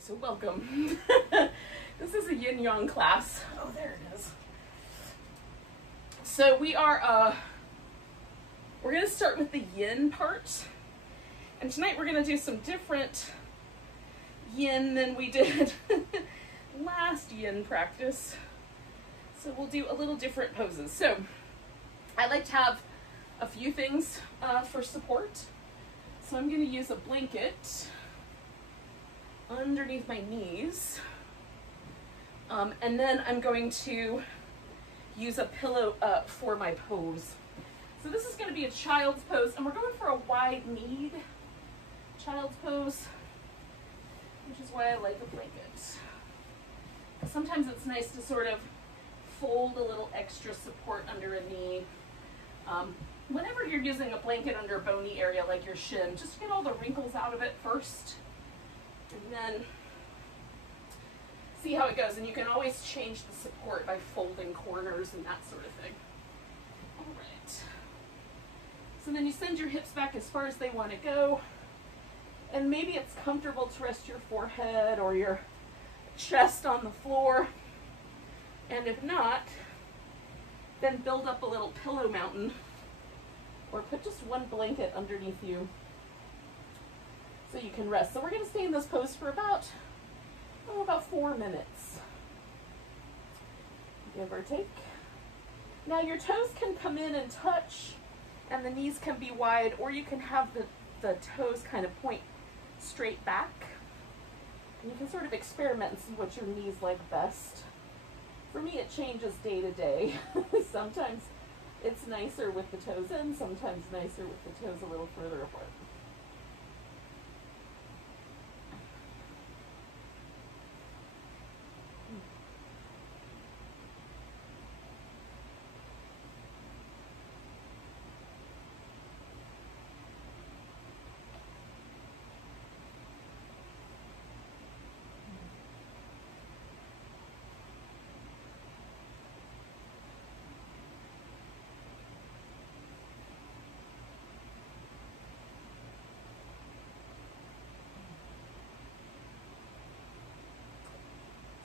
so welcome. This is a yin-yang class. Oh, there it is. So we're going to start with the yin part. And tonight we're going to do some different yin than we did last yin practice. So we'll do a little different poses. So I like to have a few things for support. So I'm going to use a blanket underneath my knees. And then I'm going to use a pillow for my pose. So this is going to be a child's pose, and we're going for a wide-kneed child's pose, which is why I like a blanket. Sometimes it's nice to sort of fold a little extra support under a knee. Whenever you're using a blanket under a bony area like your shin, just get all the wrinkles out of it first, and then see how it goes. And you can always change the support by folding corners and that sort of thing. All right. So then you send your hips back as far as they want to go. And maybe it's comfortable to rest your forehead or your chest on the floor. And if not, then build up a little pillow mountain or put just one blanket underneath you so you can rest. So we're going to stay in this pose for about 4 minutes, give or take. Now your toes can come in and touch, and the knees can be wide, or you can have the toes kind of point straight back. And you can sort of experiment and see what your knees like best. For me, it changes day to day. Sometimes it's nicer with the toes in, sometimes nicer with the toes a little further apart.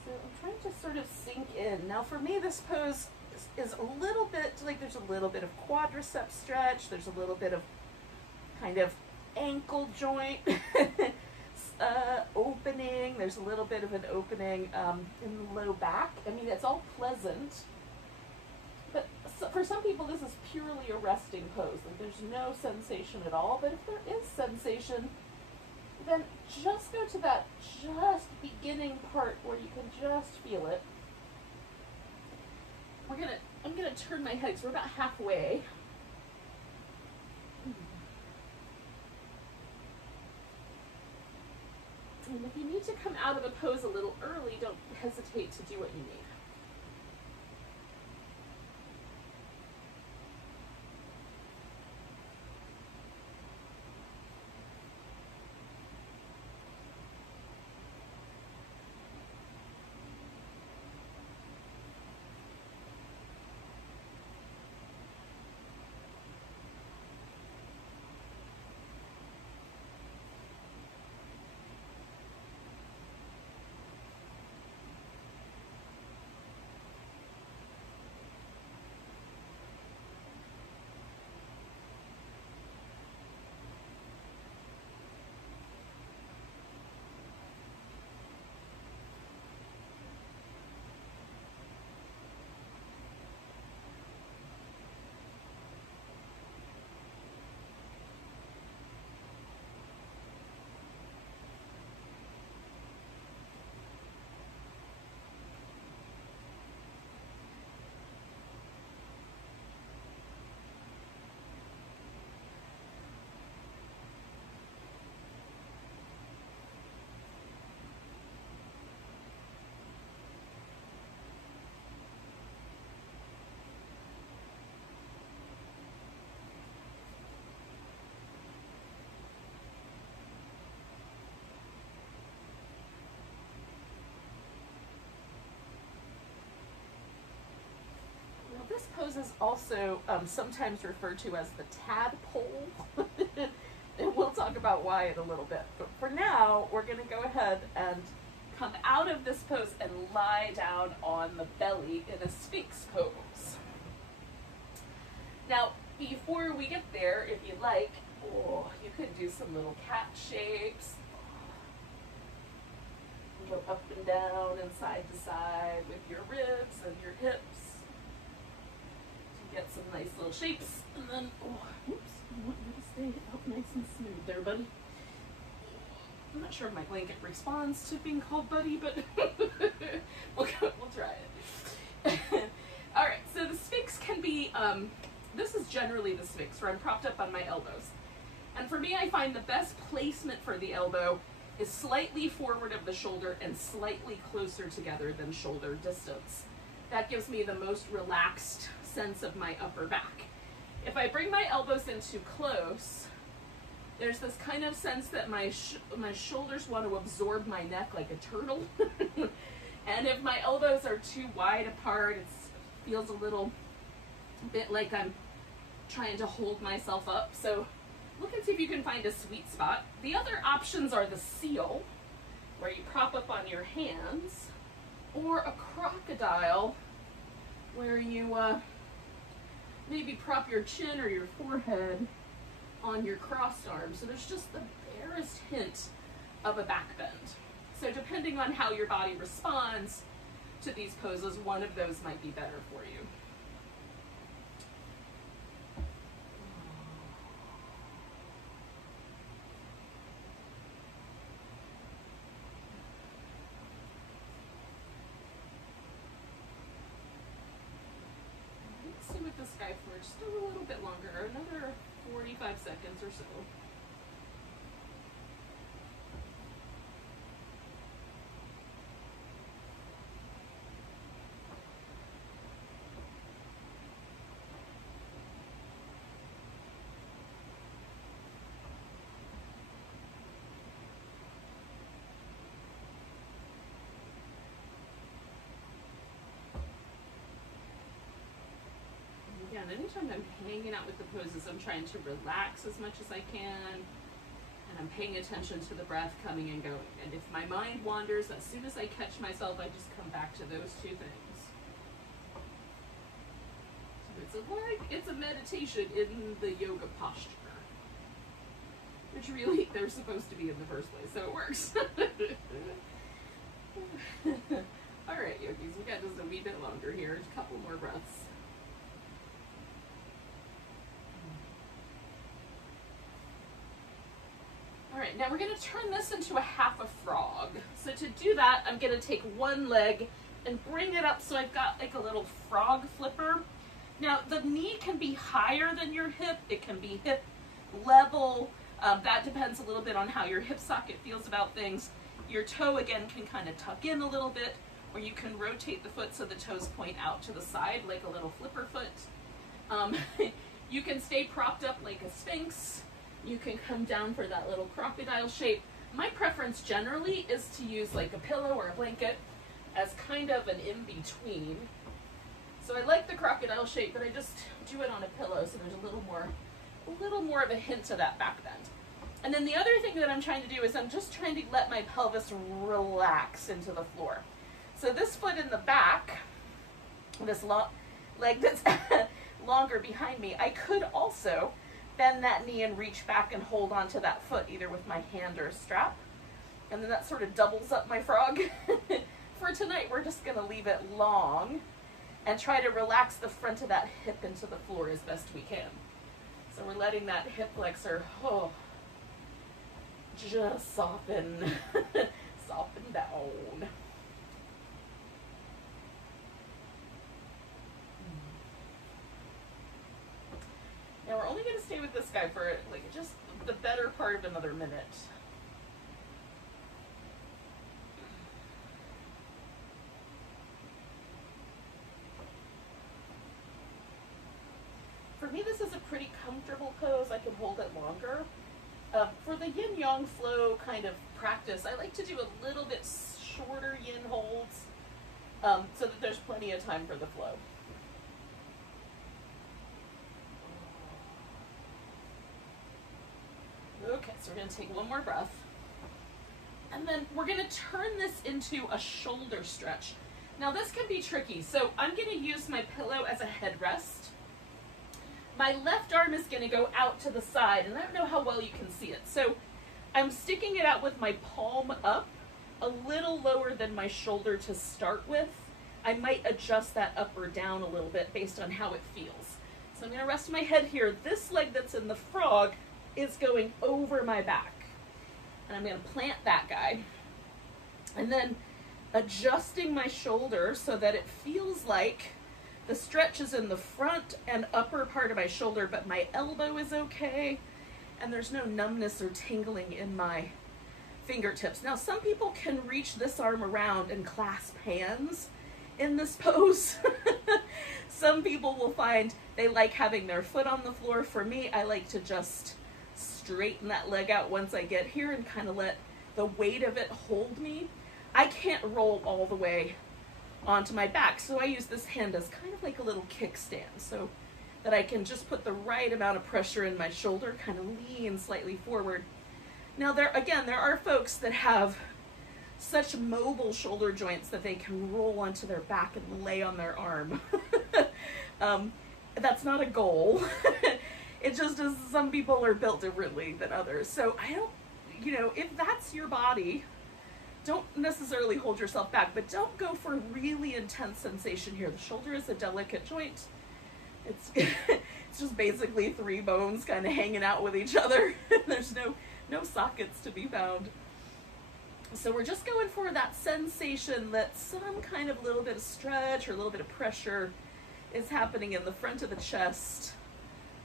I'm trying to sort of sink in. Now for me, this pose is a little bit, like there's a little bit of quadricep stretch, there's a little bit of kind of ankle joint opening, there's a little bit of an opening in the low back. I mean, it's all pleasant, but for some people this is purely a resting pose. Like there's no sensation at all, but if there is sensation, then just go to that just beginning part where you can just feel it. I'm gonna turn my head, so we're about halfway. And if you need to come out of the pose a little early, don't hesitate to do what you need. This pose is also sometimes referred to as the tadpole, and we'll talk about why in a little bit. But for now, we're going to go ahead and out of this pose and lie down on the belly in a Sphinx pose. Now, before we get there, if you like, oh, you could do some little cat shapes. Go up and down and side to side with your ribs and your hips to get some nice little shapes. And then, oh, oops, I want you to stay out nice and smooth there, buddy. I'm not sure if my blanket responds to being called buddy, but we'll try it. All right, so the Sphinx can be, this is generally the Sphinx, where I'm propped up on my elbows. And for me, I find the best placement for the elbow is slightly forward of the shoulder and slightly closer together than shoulder distance. That gives me the most relaxed sense of my upper back. If I bring my elbows in too close, there's this kind of sense that my shoulders want to absorb my neck like a turtle. And if my elbows are too wide apart, it feels a little bit like I'm trying to hold myself up. So look and see if you can find a sweet spot. The other options are the seal, where you prop up on your hands, or a crocodile, where you maybe prop your chin or your forehead on your crossed arms. So there's just the barest hint of a back bend. So depending on how your body responds to these poses, one of those might be better for you. Let's see with this guy for just a little bit longer, another 45 seconds or so. Again, anytime I'm hanging out with the poses, I'm trying to relax as much as I can, and I'm paying attention to the breath coming and going. And if my mind wanders, as soon as I catch myself, I just come back to those two things. So it's a meditation in the yoga posture, which really they're supposed to be in the first place, so it works. All right, yogis, we got just a wee bit longer here, a couple more breaths. All right, now we're going to turn this into a half a frog. So to do that, I'm going to take one leg and bring it up so I've got like a little frog flipper. Now the knee can be higher than your hip. It can be hip level. That depends a little bit on how your hip socket feels about things. Your toe, again, can kind of tuck in a little bit, or you can rotate the foot so the toes point out to the side like a little flipper foot. You can stay propped up like a sphinx. You can come down for that little crocodile shape. My preference generally is to use like a pillow or a blanket as kind of an in-between. So I like the crocodile shape, but I just do it on a pillow so there's a little more of a hint to that back bend. And then the other thing that I'm trying to do is I'm just trying to let my pelvis relax into the floor. So this foot in the back, this leg that's longer behind me, I could also bend that knee and reach back and hold onto that foot either with my hand or a strap. And then that sort of doubles up my frog. For tonight, we're just going to leave it long and try to relax the front of that hip into the floor as best we can. So we're letting that hip flexor, just soften, soften down. Now we're only going to stay with this guy for like just the better part of another minute. For me, this is a pretty comfortable pose. I can hold it longer. For the yin-yang flow kind of practice, I like to do a little bit shorter yin holds so that there's plenty of time for the flow. Okay, so we're going to take one more breath. And then we're gonna turn this into a shoulder stretch. Now this can be tricky, so I'm gonna use my pillow as a headrest. My left arm is gonna go out to the side, and I don't know how well you can see it. So I'm sticking it out with my palm up, a little lower than my shoulder to start with. I might adjust that up or down a little bit based on how it feels. So I'm gonna rest my head here. This leg that's in the frog is going over my back. And I'm gonna plant that guy. And then adjusting my shoulder so that it feels like the stretch is in the front and upper part of my shoulder, but my elbow is okay, and there's no numbness or tingling in my fingertips. Now, some people can reach this arm around and clasp hands in this pose. Some people will find they like having their foot on the floor. For me, I like to just straighten that leg out once I get here and kind of let the weight of it hold me. I can't roll all the way onto my back, so I use this hand as kind of like a little kickstand so that I can just put the right amount of pressure in my shoulder, kind of lean slightly forward. Now there are folks that have such mobile shoulder joints that they can roll onto their back and lay on their arm. That's not a goal. It just is, some people are built differently than others. So I don't, if that's your body, don't necessarily hold yourself back, but don't go for really intense sensation here. The shoulder is a delicate joint. It's it's just basically three bones kind of hanging out with each other. There's no sockets to be found. So we're just going for that sensation that some kind of little bit of stretch or a little bit of pressure is happening in the front of the chest,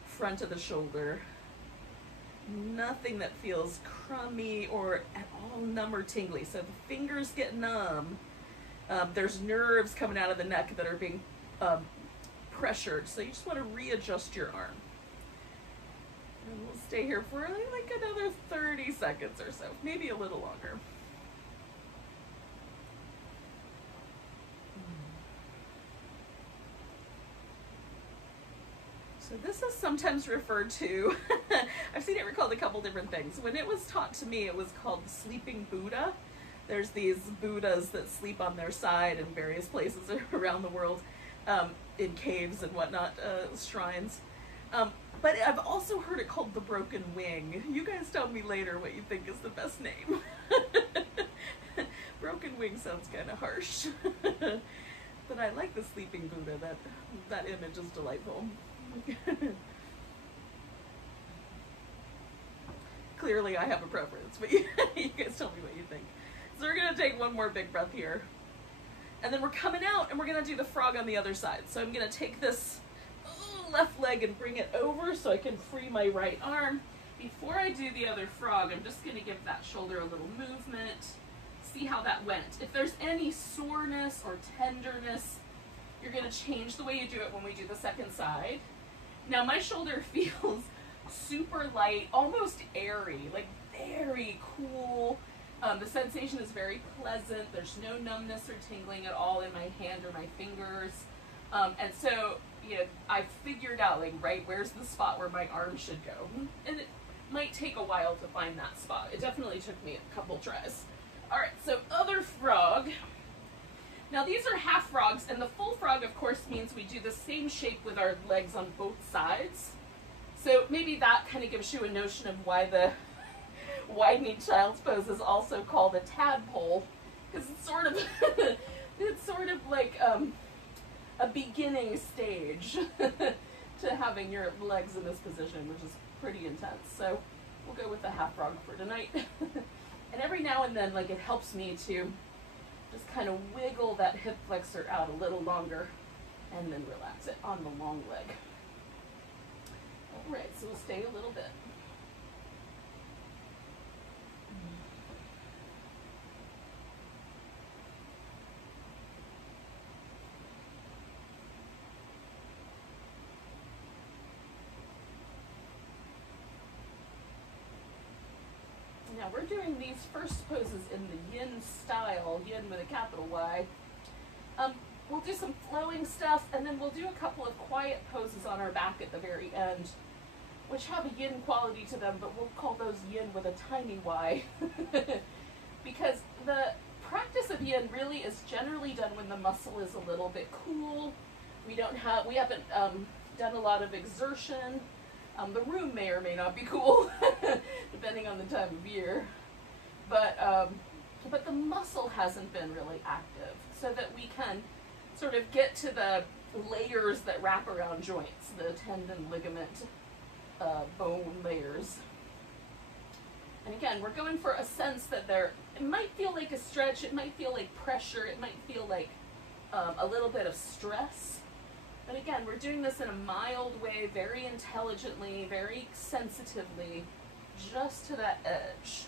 front of the shoulder. Nothing that feels crummy or at all numb or tingly. So the fingers get numb. There's nerves coming out of the neck that are being pressured. So you just want to readjust your arm. And we'll stay here for like another 30 seconds or so, maybe a little longer. So this is sometimes referred to, I've seen it called a couple different things. When it was taught to me, it was called the sleeping Buddha. There's these Buddhas that sleep on their side in various places around the world, in caves and whatnot, shrines. But I've also heard it called the broken wing. You guys tell me later what you think is the best name. Broken wing sounds kind of harsh. But I like the sleeping Buddha. That image is delightful. Clearly I have a preference, but you guys tell me what you think. So we're gonna take one more big breath here. And then we're coming out and we're gonna do the frog on the other side. So I'm gonna take this left leg and bring it over so I can free my right arm. Before I do the other frog, I'm just gonna give that shoulder a little movement. See how that went. If there's any soreness or tenderness, you're gonna change the way you do it when we do the second side. Now my shoulder feels super light, almost airy, like very cool. The sensation is very pleasant. There's no numbness or tingling at all in my hand or my fingers. And so, I figured out right where's the spot where my arm should go. And it might take a while to find that spot. It definitely took me a couple tries. All right, so other frog. Now these are half frogs, and the full frog, of course, means we do the same shape with our legs on both sides. So maybe that kind of gives you a notion of why the widening child's pose is also called a tadpole, because it's sort of like a beginning stage to having your legs in this position, which is pretty intense. So we'll go with the half frog for tonight. And every now and then, it helps me to just kind of wiggle that hip flexor out a little longer and then relax it on the long leg. All right, so we'll stay a little bit. Now we're doing these first poses in the yin style, yin with a capital Y. We'll do some flowing stuff, and then we'll do a couple of quiet poses on our back at the very end, which have a yin quality to them, but we'll call those yin with a tiny Y. because the practice of yin really is generally done when the muscle is a little bit cool. We haven't done a lot of exertion. The room may or may not be cool, depending on the time of year. But the muscle hasn't been really active, so that we can sort of get to the layers that wrap around joints, the tendon, ligament, bone layers. And again, we're going for a sense that it might feel like a stretch, it might feel like pressure, it might feel like a little bit of stress. But again, we're doing this in a mild way, very intelligently, very sensitively, just to that edge.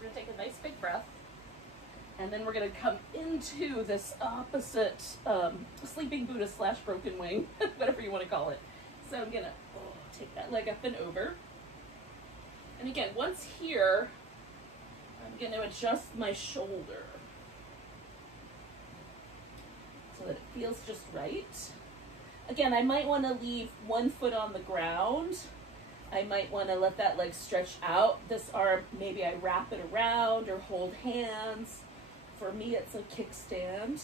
We're going to take a nice big breath, and then we're going to come into this opposite sleeping Buddha / broken wing, whatever you want to call it. So I'm going to take that leg up and over. And again, once here, I'm going to adjust my shoulder so that it feels just right. Again, I might want to leave one foot on the ground. I might want to let that leg stretch out. This arm, maybe I wrap it around or hold hands. For me, it's a kickstand.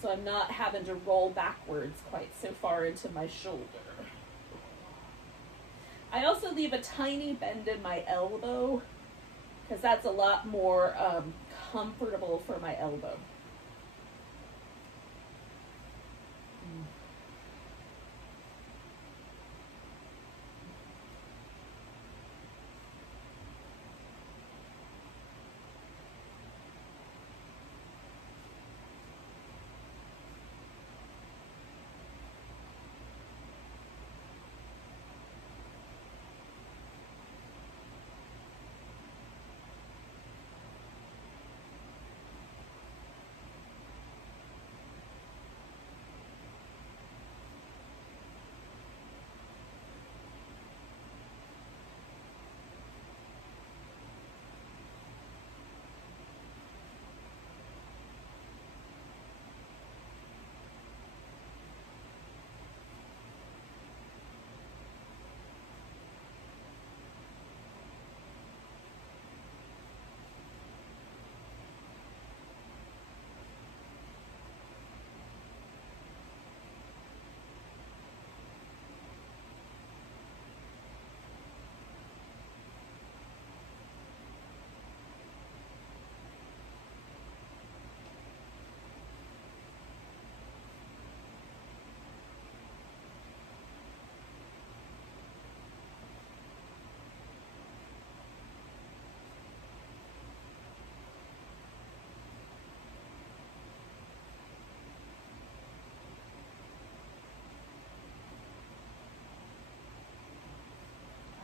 So I'm not having to roll backwards quite so far into my shoulder. I also leave a tiny bend in my elbow, because that's a lot more comfortable for my elbow.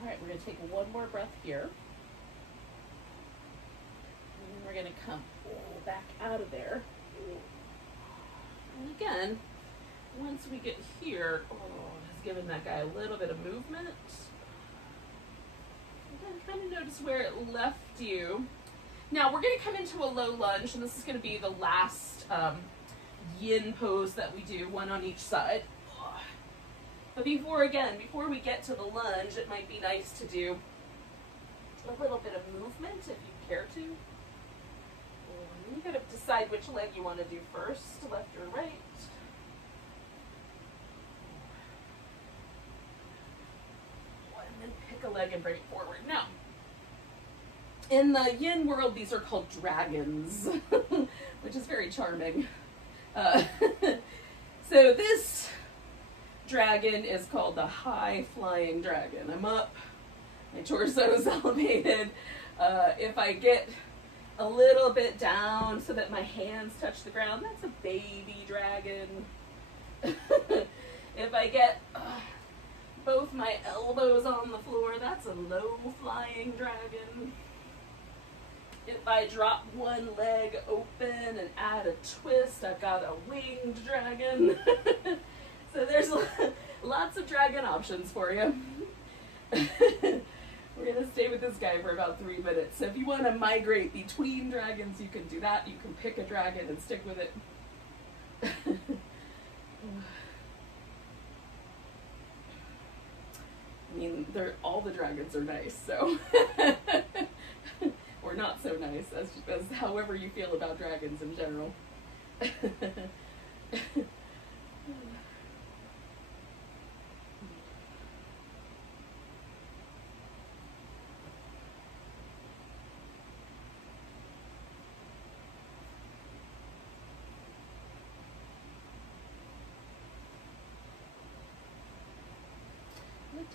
All right, we're going to take one more breath here. And then we're going to come back out of there. And again, once we get here, just giving that guy a little bit of movement. And then kind of notice where it left you. Now we're going to come into a low lunge, and this is going to be the last yin pose that we do, one on each side. But before we get to the lunge, it might be nice to do a little bit of movement if you care to. You gotta decide which leg you want to do first, left or right. And then pick a leg and bring it forward. Now, in the yin world, these are called dragons, which is very charming. So this dragon is called the high flying dragon. I'm up, my torso is elevated. If I get a little bit down so that my hands touch the ground, that's a baby dragon. If I get both my elbows on the floor, that's a low flying dragon. If I drop one leg open and add a twist, I've got a winged dragon. So there's lots of dragon options for you. We're going to stay with this guy for about 3 minutes. So if you want to migrate between dragons, you can do that. You can pick a dragon and stick with it. I mean, all the dragons are nice, so. Or not so nice, as however you feel about dragons in general.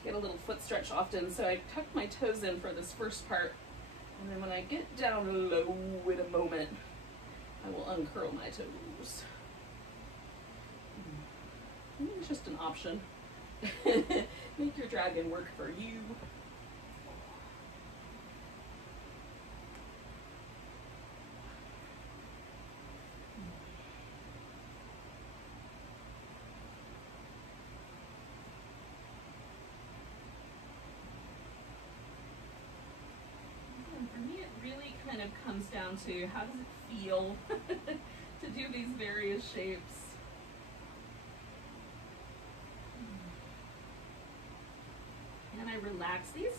Get a little foot stretch often, so I tuck my toes in for this first part, and then when I get down low in a moment, I will uncurl my toes. It's just an option. Make your dragon work for you. Kind of comes down to how does it feel to do these various shapes. And I relax these,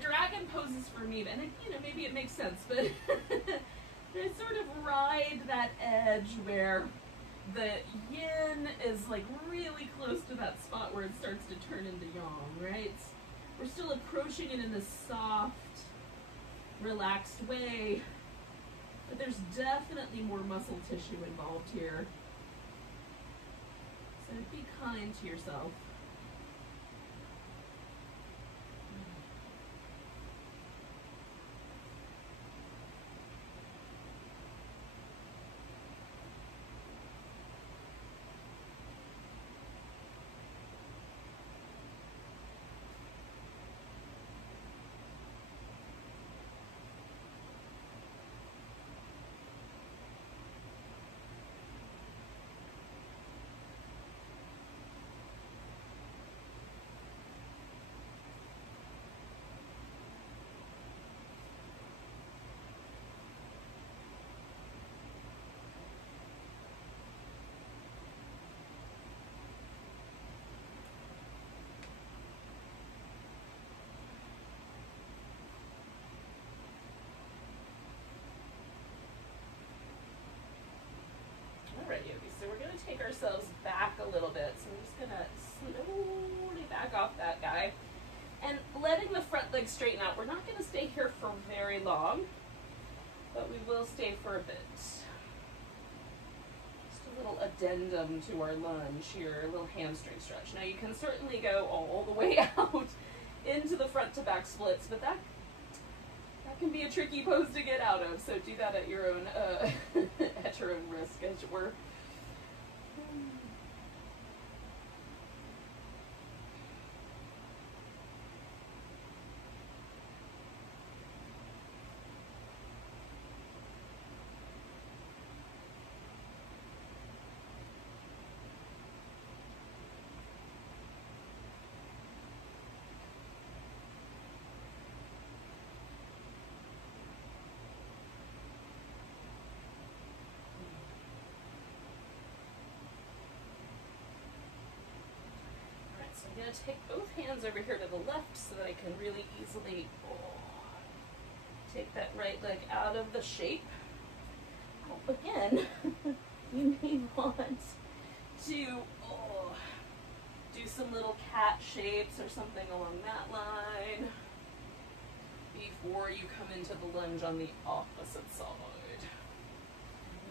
dragon poses for me, and maybe it makes sense, but they sort of ride that edge where the yin is like really close to that spot where it starts to turn into yang, right? We're still approaching it in this soft, relaxed way, but there's definitely more muscle tissue involved here. So be kind to yourself. Alright, yogis, so we're going to take ourselves back a little bit. So we're just going to slowly back off that guy. And letting the front leg straighten out. We're not going to stay here for very long, but we will stay for a bit. Just a little addendum to our lunge here, a little hamstring stretch. Now you can certainly go all the way out into the front to back splits, but that can be a tricky pose to get out of, so do that at your own risk, as it were. I'm going to take both hands over here to the left so that I can really easily take that right leg out of the shape. Oh, again, you may want to do some little cat shapes or something along that line before you come into the lunge on the opposite side.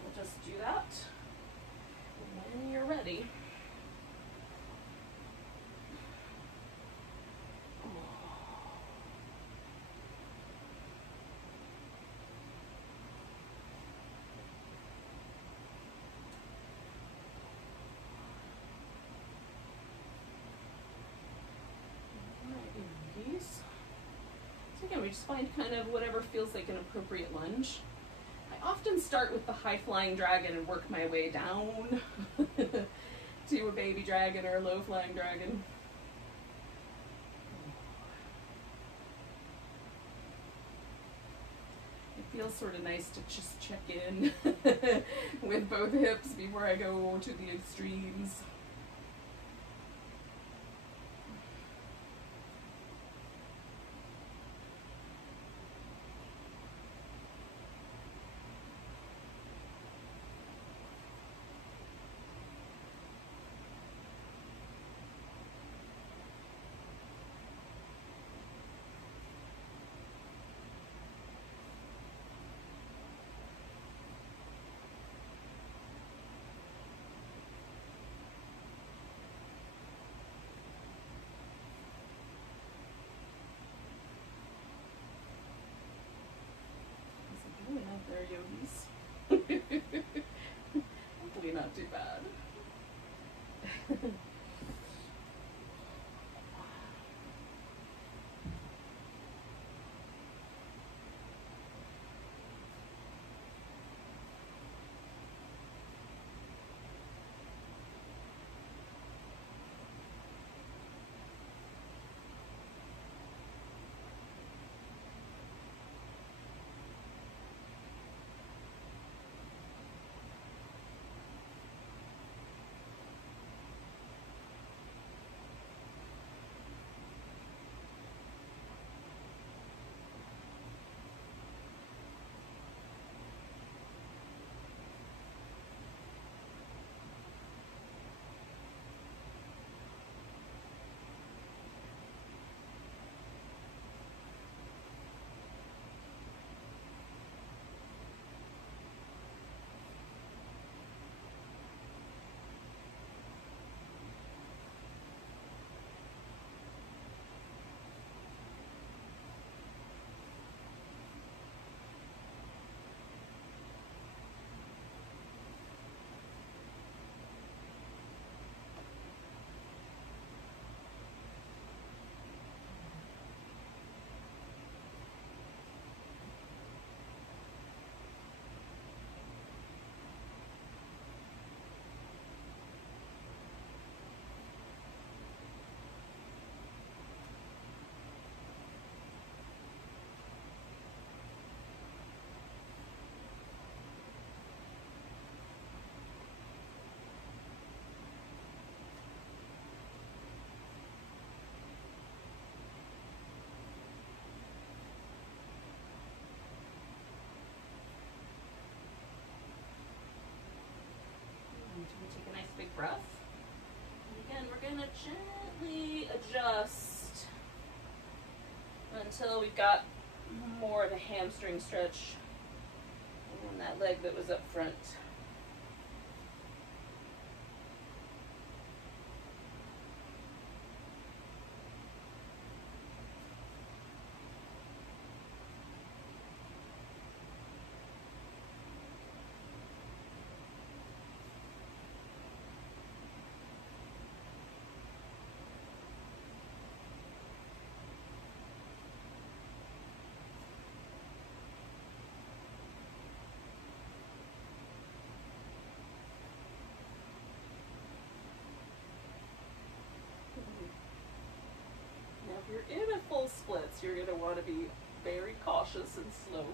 We'll just do that when you're ready. So again, we just find kind of whatever feels like an appropriate lunge. I often start with the high-flying dragon and work my way down to a baby dragon or a low-flying dragon. It feels sort of nice to just check in with both hips before I go to the extremes. There, yogis. Hopefully not too bad. Take a nice big breath. And again, we're going to gently adjust until we've got more of a hamstring stretch on that leg that was up front. If you're in a full splits, you're going to want to be very cautious and slow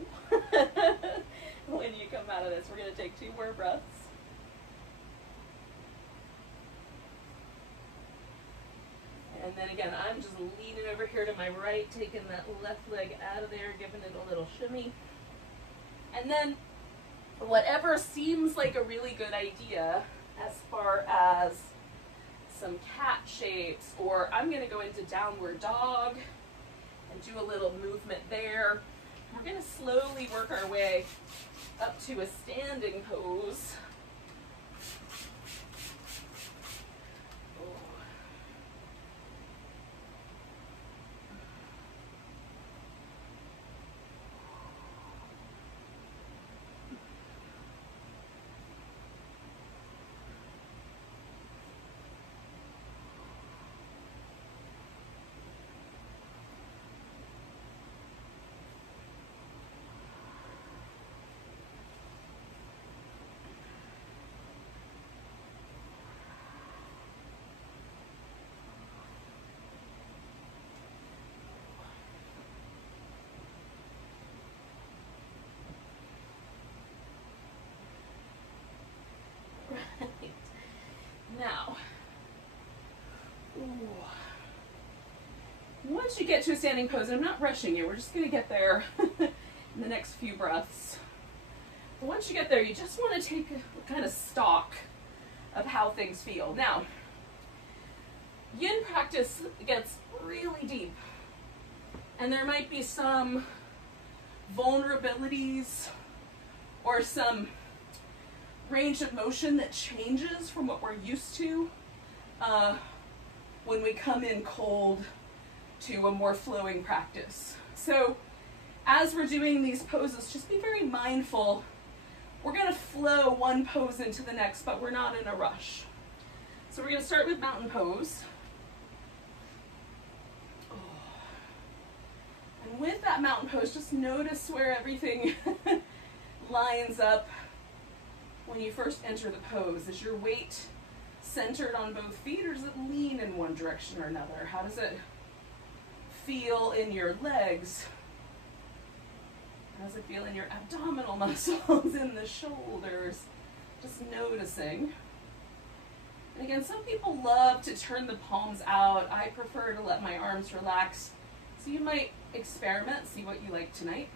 when you come out of this. We're going to take 2 more breaths. And then again, I'm just leaning over here to my right, taking that left leg out of there, giving it a little shimmy. And then whatever seems like a really good idea as far as some cat shapes, or I'm going to go into downward dog and do a little movement there. We're going to slowly work our way up to a standing pose. once you get to a standing pose, and I'm not rushing you, we're just going to get there in the next few breaths. But once you get there, you just want to take a kind of stock of how things feel. Now, yin practice gets really deep, and there might be some vulnerabilities or some range of motion that changes from what we're used to when we come in cold to a more flowing practice. So as we're doing these poses, just be very mindful. We're going to flow one pose into the next, but we're not in a rush. So we're going to start with mountain pose. And with that mountain pose, just notice where everything lines up when you first enter the pose. Is your weight centered on both feet, or does it lean in one direction or another? How does it feel in your legs? How does it feel in your abdominal muscles, in the shoulders? Just noticing. And again, some people love to turn the palms out. I prefer to let my arms relax. So you might experiment, see what you like tonight.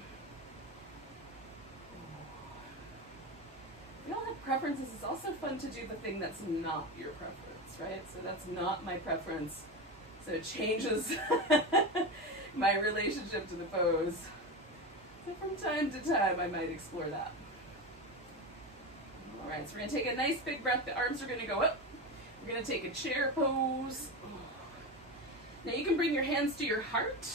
We all have preferences. It's also fun to do the thing that's not your preference, right? So that's not my preference. So it changes my relationship to the pose. So from time to time, I might explore that. All right, so we're going to take a nice big breath. The arms are going to go up. We're going to take a chair pose. Now you can bring your hands to your heart,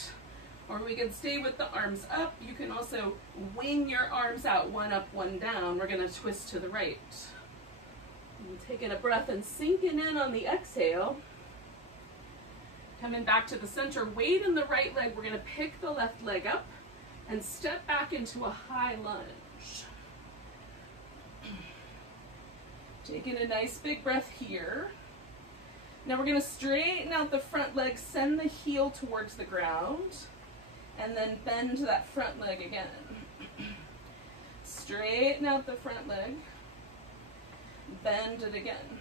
or we can stay with the arms up. You can also wing your arms out, one up, one down. We're going to twist to the right. And taking a breath and sinking in on the exhale. Coming back to the center, weight in the right leg. We're going to pick the left leg up and step back into a high lunge. Taking a nice big breath here. Now we're going to straighten out the front leg, send the heel towards the ground, and then bend that front leg again. Straighten out the front leg, bend it again.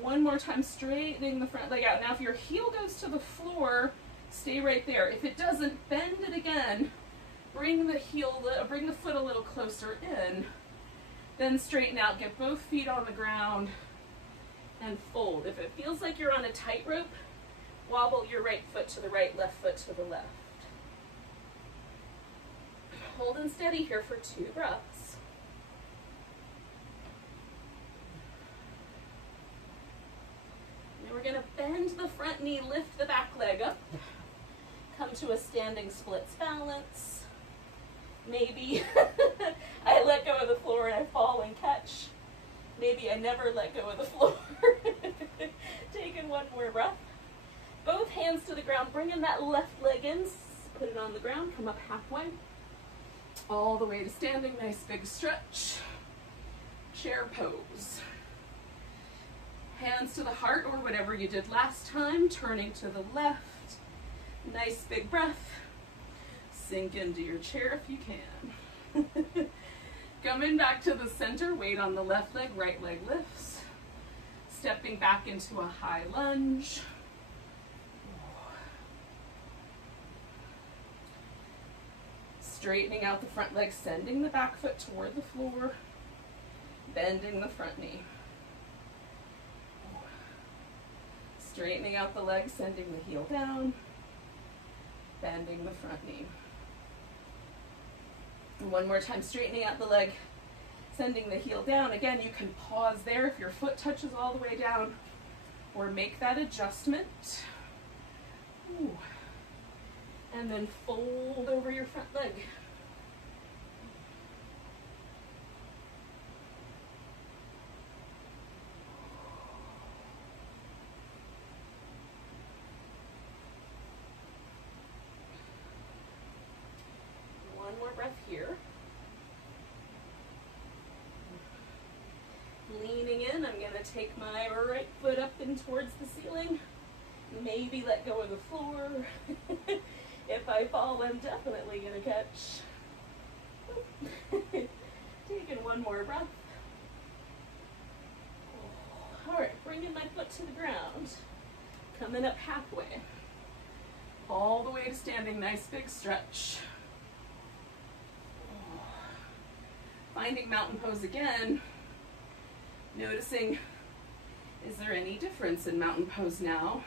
One more time, straightening the front leg out. Now if your heel goes to the floor, stay right there. If it doesn't, bend it again. Bring the foot a little closer in. Then straighten out, get both feet on the ground, and fold. If it feels like you're on a tightrope, wobble your right foot to the right, left foot to the left. Hold and steady here for 2 breaths. Now we're going to bend the front knee, lift the back leg up, come to a standing splits balance. Maybe I let go of the floor and I fall and catch. Maybe I never let go of the floor. Taking one more breath. Both hands to the ground, bringing that left leg in, put it on the ground, come up halfway. All the way to standing, nice big stretch. Chair pose. Hands to the heart, or whatever you did last time, turning to the left. Nice big breath. Sink into your chair if you can. Coming back to the center, weight on the left leg, right leg lifts. Stepping back into a high lunge. Straightening out the front leg, sending the back foot toward the floor. Bending the front knee. Straightening out the leg, sending the heel down. Bending the front knee. One more time, straightening out the leg, sending the heel down. Again, you can pause there if your foot touches all the way down, or make that adjustment. Ooh. And then fold over your front leg. One more breath here. Leaning in, I'm going to take my right foot up and towards the ceiling. Maybe let go of the floor. If I fall, I'm definitely going to catch. Taking one more breath. All right, bringing my foot to the ground. Coming up halfway. All the way to standing, nice big stretch. Finding mountain pose again, noticing, is there any difference in mountain pose now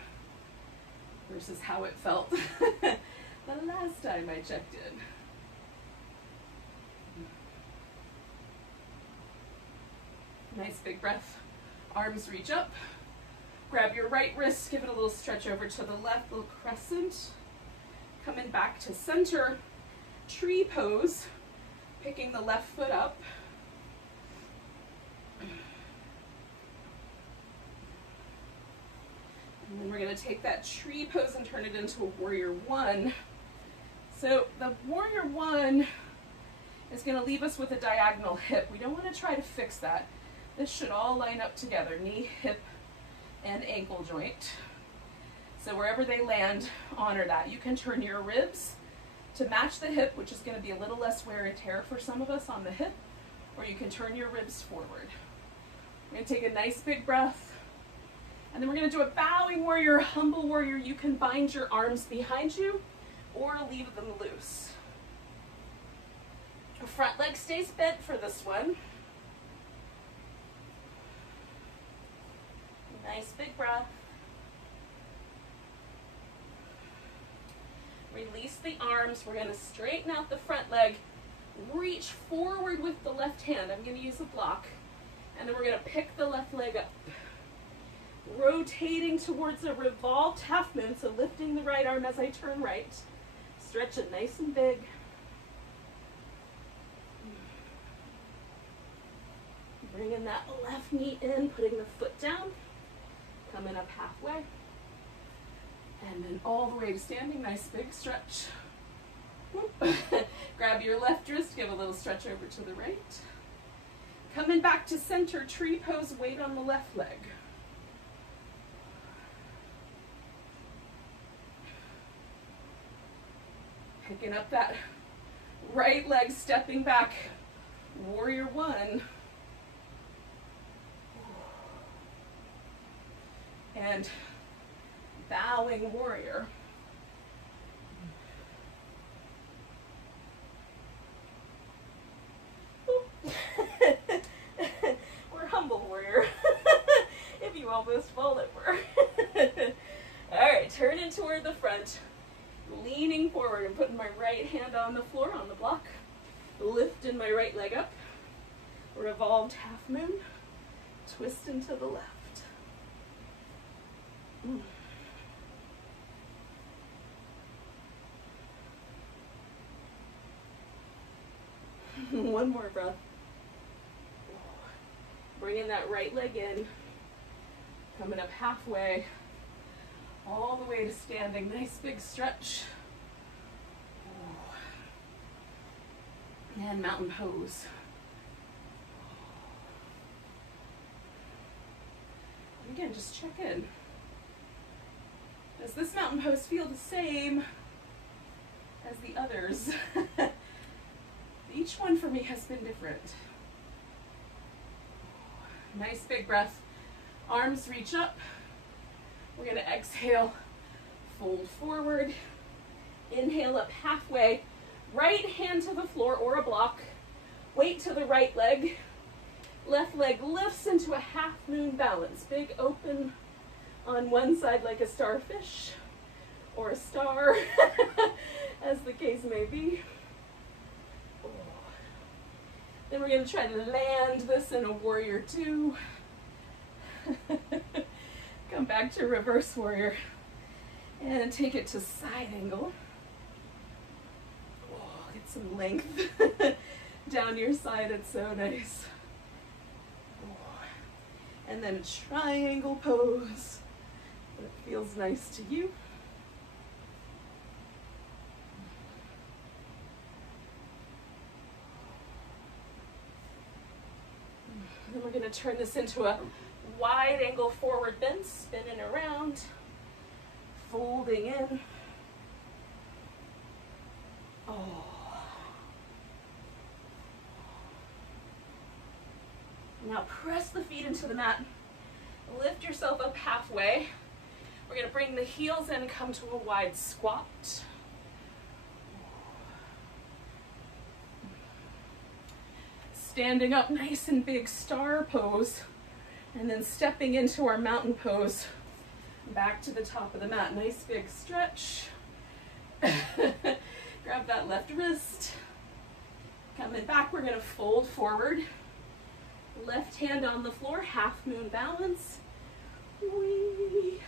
versus how it felt the last time I checked in? Nice big breath. Arms reach up. Grab your right wrist, give it a little stretch over to the left, little crescent. Coming back to center, tree pose, picking the left foot up. And then we're going to take that tree pose and turn it into a warrior one. So the warrior one is going to leave us with a diagonal hip. We don't want to try to fix that. This should all line up together, knee, hip, and ankle joint. So wherever they land, honor that. You can turn your ribs to match the hip, which is going to be a little less wear and tear for some of us on the hip, or you can turn your ribs forward. We're going to take a nice big breath, and then we're going to do a bowing warrior, humble warrior. You can bind your arms behind you or leave them loose. The front leg stays bent for this one. Nice big breath. Release the arms. We're going to straighten out the front leg. Reach forward with the left hand. I'm going to use a block. And then we're going to pick the left leg up. Rotating towards a revolved half moon. So lifting the right arm as I turn right. Stretch it nice and big. Bringing that left knee in, putting the foot down. Coming up halfway. And then all the way to standing, nice big stretch. Grab your left wrist, give a little stretch over to the right. Coming back to center, tree pose, weight on the left leg. Picking up that right leg, stepping back, warrior one. And bowing warrior. Or humble warrior. If you almost fall over. All right, turning toward the front, leaning forward and putting my right hand on the floor, on the block, lifting my right leg up, revolved half moon, twisting to the left. One more breath. Bringing that right leg in, coming up halfway, all the way to standing. Nice big stretch. And mountain pose. Again, just check in. Does this mountain pose feel the same as the others? Each one for me has been different. Nice big breath. Arms reach up. We're going to exhale, fold forward. Inhale up halfway. Right hand to the floor or a block. Weight to the right leg. Left leg lifts into a half moon balance. Big open on one side like a starfish or a star, as the case may be. Then we're going to try to land this in a warrior two. Come back to reverse warrior and take it to side angle. Oh, get some length down your side. It's so nice. Oh. And then a triangle pose. It feels nice to you. Then we're going to turn this into a wide angle forward bend, spinning around, folding in. Oh. Now press the feet into the mat. Lift yourself up halfway. We're going to bring the heels in, come to a wide squat. Standing up nice and big star pose, and then stepping into our mountain pose back to the top of the mat. Nice big stretch. Grab that left wrist. Coming back, we're going to fold forward. Left hand on the floor, half moon balance. Whee.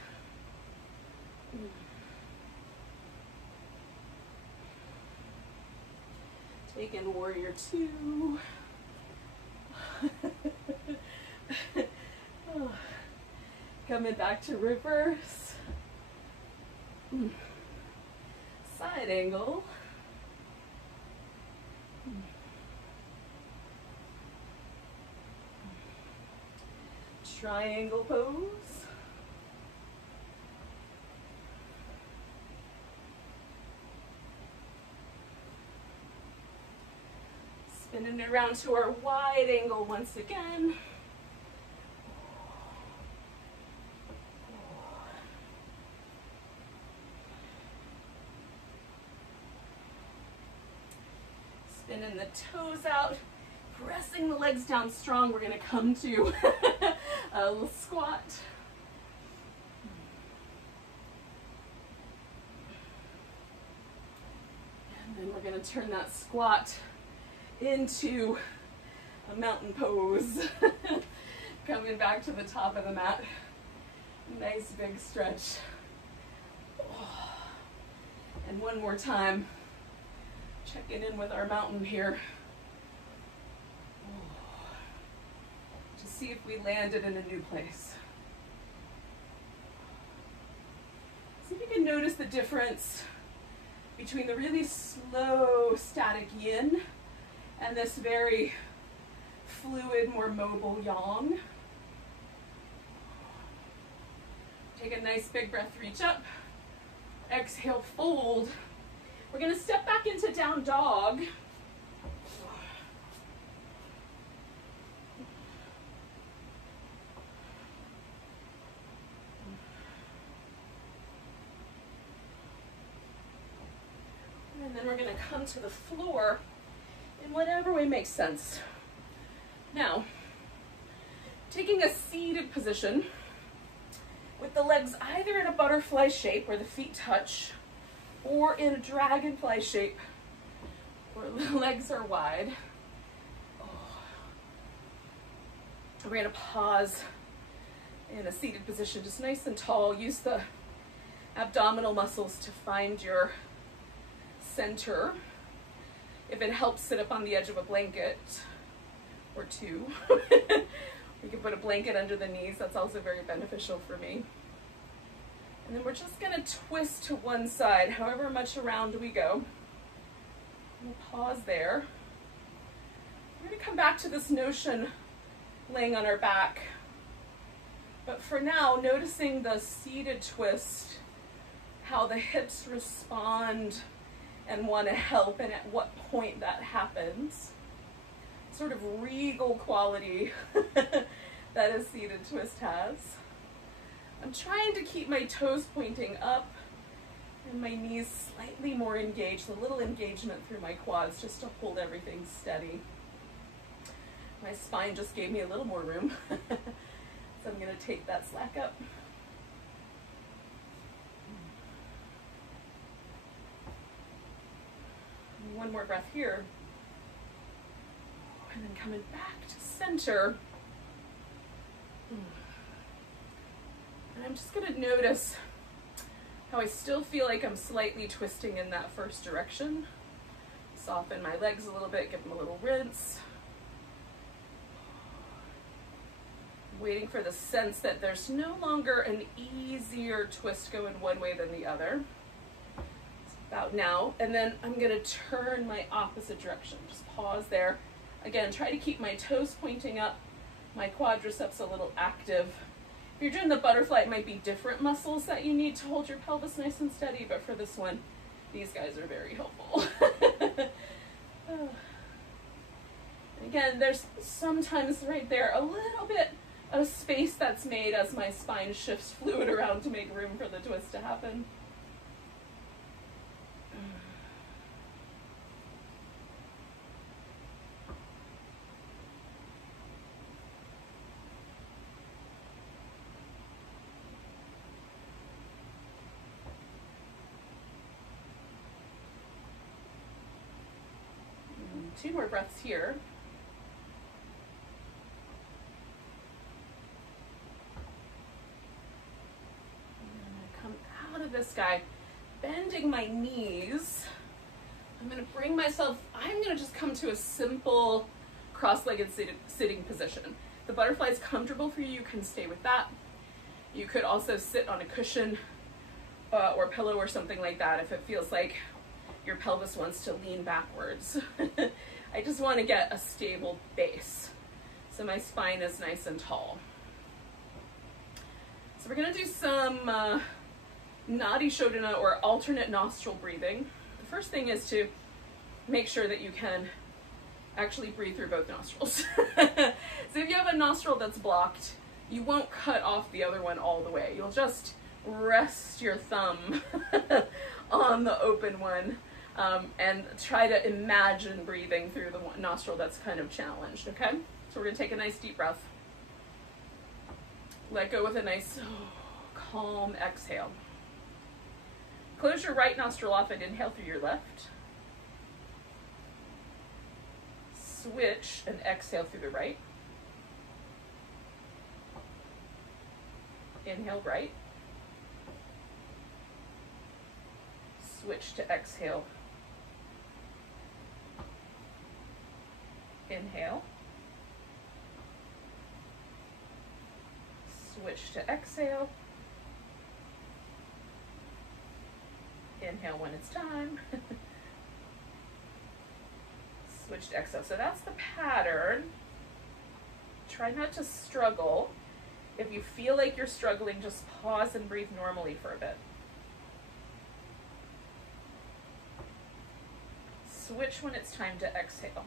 Take in warrior two. Oh. Coming back to reverse. Side angle. Triangle pose. Spinning it around to our wide angle once again. Spinning the toes out, pressing the legs down strong. We're going to come to a little squat. And then we're going to turn that squat into a mountain pose. Coming back to the top of the mat. Nice big stretch. And one more time. Checking in with our mountain here. To see if we landed in a new place. See if you can notice the difference between the really slow static yin and this very fluid, more mobile yang. Take a nice big breath, reach up. Exhale, fold. We're going to step back into down dog. And then we're going to come to the floor in whatever way makes sense. Now, taking a seated position with the legs either in a butterfly shape where the feet touch, or in a dragonfly shape where the legs are wide. We're going to pause in a seated position, just nice and tall. Use the abdominal muscles to find your center. If it helps, sit up on the edge of a blanket or two. We can put a blanket under the knees. That's also very beneficial for me. And then we're just going to twist to one side, however much around we go. We'll pause there. We're going to come back to this notion laying on our back. But for now, noticing the seated twist, how the hips respond and want to help, and at what point that happens. Sort of regal quality that a seated twist has. I'm trying to keep my toes pointing up and my knees slightly more engaged, a little engagement through my quads just to hold everything steady. My spine just gave me a little more room, so I'm going to take that slack up. One more breath here. And then coming back to center. And I'm just going to notice how I still feel like I'm slightly twisting in that first direction. Soften my legs a little bit, give them a little rinse. Waiting for the sense that there's no longer an easier twist going one way than the other. It's about now. And then I'm going to turn my opposite direction. Just pause there. Again, try to keep my toes pointing up, my quadriceps a little active. If you're doing the butterfly, it might be different muscles that you need to hold your pelvis nice and steady, but for this one, these guys are very helpful. Again, there's sometimes right there a little bit a space that's made as my spine shifts fluid around to make room for the twist to happen. Two more breaths here. This guy, bending my knees. I'm going to bring myself, I'm going to just come to a simple cross-legged sitting position. The butterfly is comfortable for you, you can stay with that. You could also sit on a cushion or pillow or something like that if it feels like your pelvis wants to lean backwards. I just want to get a stable base so my spine is nice and tall. So we're going to do some Nadi Shodhana, or alternate nostril breathing. The first thing is to make sure that you can actually breathe through both nostrils. So if you have a nostril that's blocked, you won't cut off the other one all the way. You'll just rest your thumb on the open one and try to imagine breathing through the one nostril that's kind of challenged, okay? So we're going to take a nice deep breath. Let go with a nice calm exhale. Close your right nostril off and inhale through your left. Switch and exhale through the right. Inhale right. Switch to exhale. Inhale. Switch to exhale. Inhale when it's time. Switch to exhale. So that's the pattern. Try not to struggle. If you feel like you're struggling, just pause and breathe normally for a bit. Switch when it's time to exhale.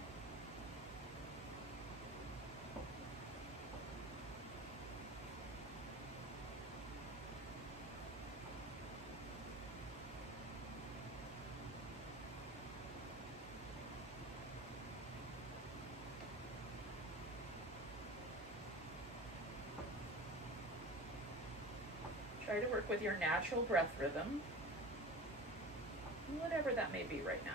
Try to work with your natural breath rhythm, whatever that may be right now.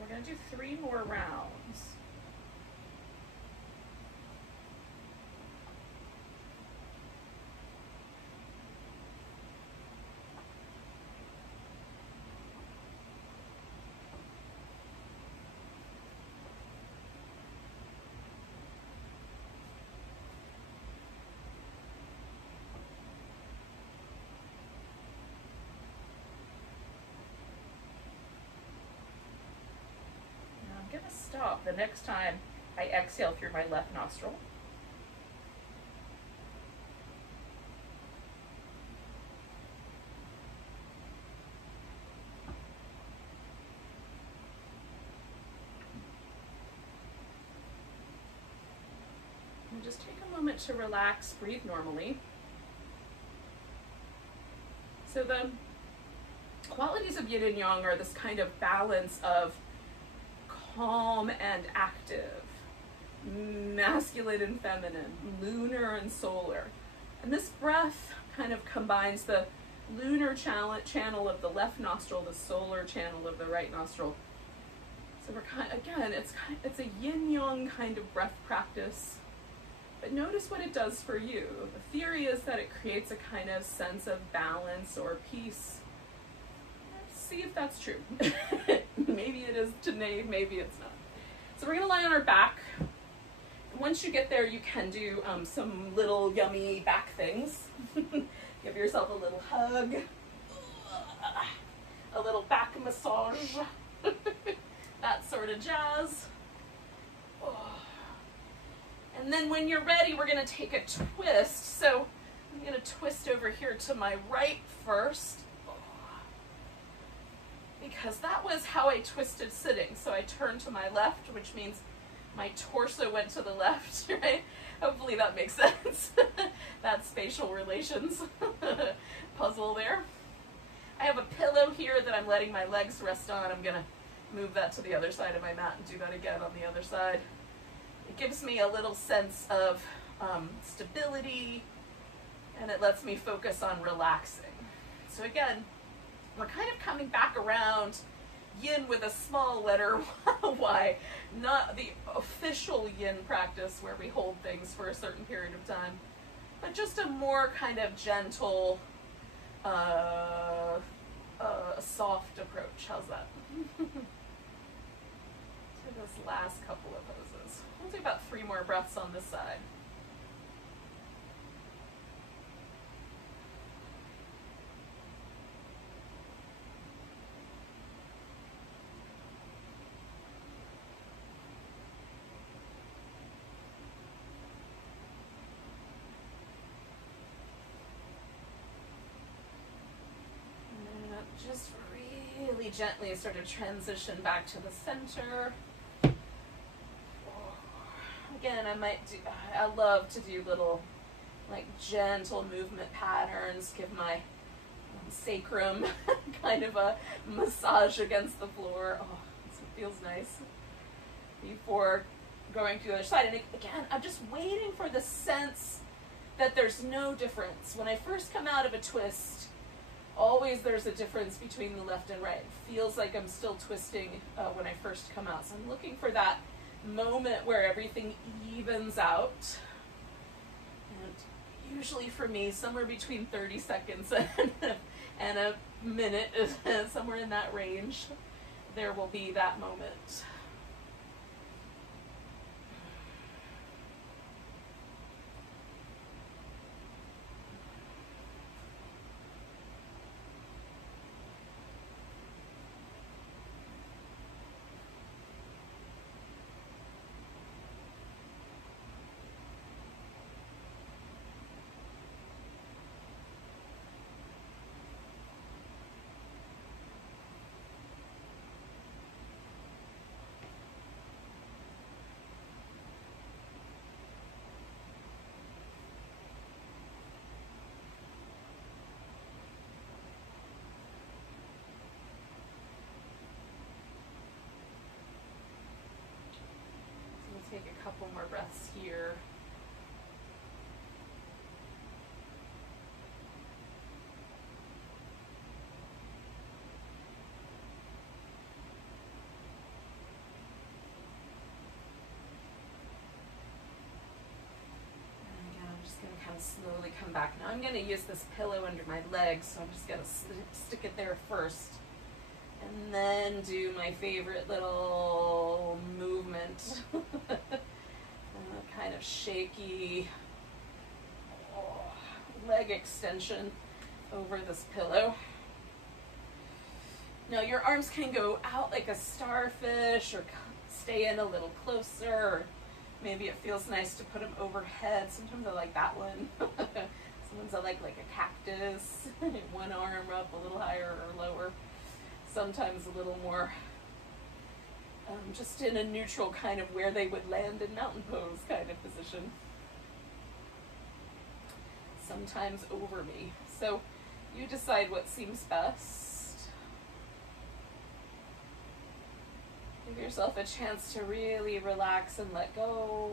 We're going to do 3 more rounds. I'm going to stop the next time I exhale through my left nostril. And just take a moment to relax, breathe normally. So the qualities of yin and yang are this kind of balance of calm and active, masculine and feminine, lunar and solar. And this breath kind of combines the lunar channel of the left nostril, the solar channel of the right nostril. So we're again, it's a yin-yang kind of breath practice. But notice what it does for you. The theory is that it creates a kind of sense of balance or peace. see if that's true. Maybe it is today, maybe it's not. So we're gonna lie on our back. Once you get there, you can do some little yummy back things. Give yourself a little hug, a little back massage, that sort of jazz. And then when you're ready, we're gonna take a twist. So I'm gonna twist over here to my right first, because that was how I twisted sitting. So I turned to my left, which means my torso went to the left, right? Hopefully that makes sense. That spatial relations puzzle there. I have a pillow here that I'm letting my legs rest on. I'm gonna move that to the other side of my mat and do that again on the other side. It gives me a little sense of stability, and it lets me focus on relaxing. So again, we're kind of coming back around yin with a small letter Y, not the official yin practice where we hold things for a certain period of time, but just a more kind of gentle, soft approach. How's that? To this last couple of poses. We'll do about 3 more breaths on this side. Just really gently sort of transition back to the center. Again, I love to do little like gentle movement patterns, give my sacrum kind of a massage against the floor. Oh, it feels nice before going to the other side. And again, I'm just waiting for the sense that there's no difference. When I first come out of a twist, always there's a difference between the left and right. It feels like I'm still twisting when I first come out. So I'm looking for that moment where everything evens out. And usually for me, somewhere between 30 seconds and a minute, somewhere in that range, there will be that moment. Take a couple more breaths here. And again, I'm just going to kind of slowly come back. Now I'm going to use this pillow under my legs, so I'm just going to stick it there first. And then do my favorite little movement. Kind of shaky leg extension over this pillow. Now your arms can go out like a starfish or stay in a little closer. Or maybe it feels nice to put them overhead. Sometimes I like that one. Sometimes I like a cactus. One arm up a little higher or lower. Sometimes a little more just in a neutral kind of where they would land in mountain pose kind of position. Sometimes over me. So you decide what seems best. Give yourself a chance to really relax and let go.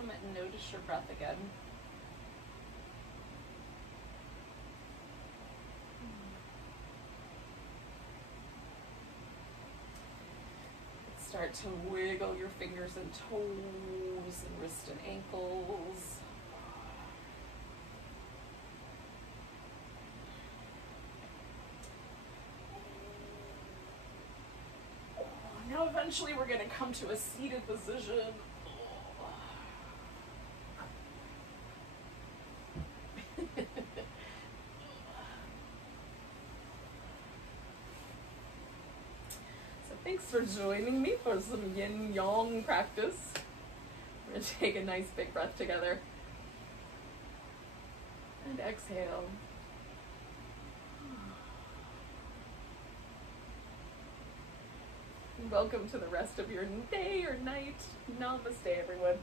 them and notice your breath again. Start to wiggle your fingers and toes and wrists and ankles. Now eventually we're going to come to a seated position. Thanks for joining me for some yin-yang practice. We're going to take a nice big breath together. And exhale. Welcome to the rest of your day or night. Namaste, everyone.